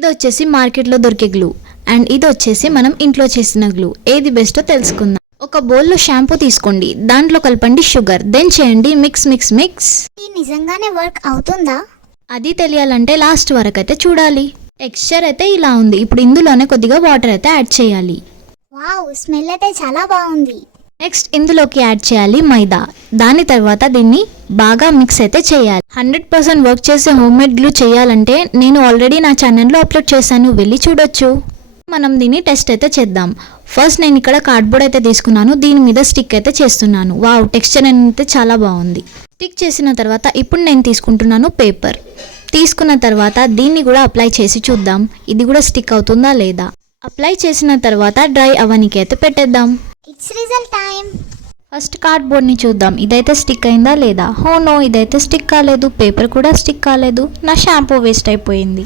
ఇది వచ్చేసి మార్కెట్లో దొరికే గ్లూ అండ్ ఇది వచ్చేసి మనం ఇంట్లో చేసిన గ్లూ. ఏది బెస్టో తెలుసుకుందాం. ఒక బౌల్లో షాంపూ తీసుకోండి, దాంట్లో కలపండి షుగర్, దెన్ చేయండి మిక్స్ మిక్స్ మిక్స్. ఇది నిజంగానే వర్క్ అవుతుందా? అది తెలియాలంటే లాస్ట్ వరకు అయితే చూడాలి. టెక్స్చర్ అయితే ఇలా ఉంది. ఇప్పుడు ఇందులోనే కొద్దిగా వాటర్ అయితే యాడ్ చేయాలి. వావ్, స్మెల్ అయితే చాలా బాగుంది. నెక్స్ట్ ఇందులోకి యాడ్ చేయాలి మైదా. దాని తర్వాత దీన్ని బాగా మిక్స్ అయితే చేయాలి. 100% వర్క్ చేసే హోమ్మేడ్ గ్లూ చేయాలంటే నేను ఆల్రెడీ నా ఛానల్లో అప్లోడ్ చేశాను, వెళ్ళి చూడొచ్చు. మనం దీన్ని టెస్ట్ అయితే చేద్దాం. ఫస్ట్ నేను ఇక్కడ కార్డ్బోర్డ్ అయితే తీసుకున్నాను, దీని మీద స్టిక్ అయితే చేస్తున్నాను. వావ్, టెక్స్చర్ అయితే చాలా బాగుంది. స్టిక్ చేసిన తర్వాత ఇప్పుడు నేను తీసుకుంటున్నాను పేపర్. తీసుకున్న తర్వాత దీన్ని కూడా అప్లై చేసి చూద్దాం, ఇది కూడా స్టిక్ అవుతుందా లేదా. అప్లై చేసిన తర్వాత డ్రై అవ్వడానికి అయితే పెట్టేద్దాం. It's result time. ఫస్ట్ కార్డ్బోర్డ్ని చూద్దాం, ఇదైతే స్టిక్ అయిందా లేదా. హో నో, ఇదైతే స్టిక్ కాలేదు, పేపర్ కూడా స్టిక్ కాలేదు, నా షాంపూ వేస్ట్ అయిపోయింది.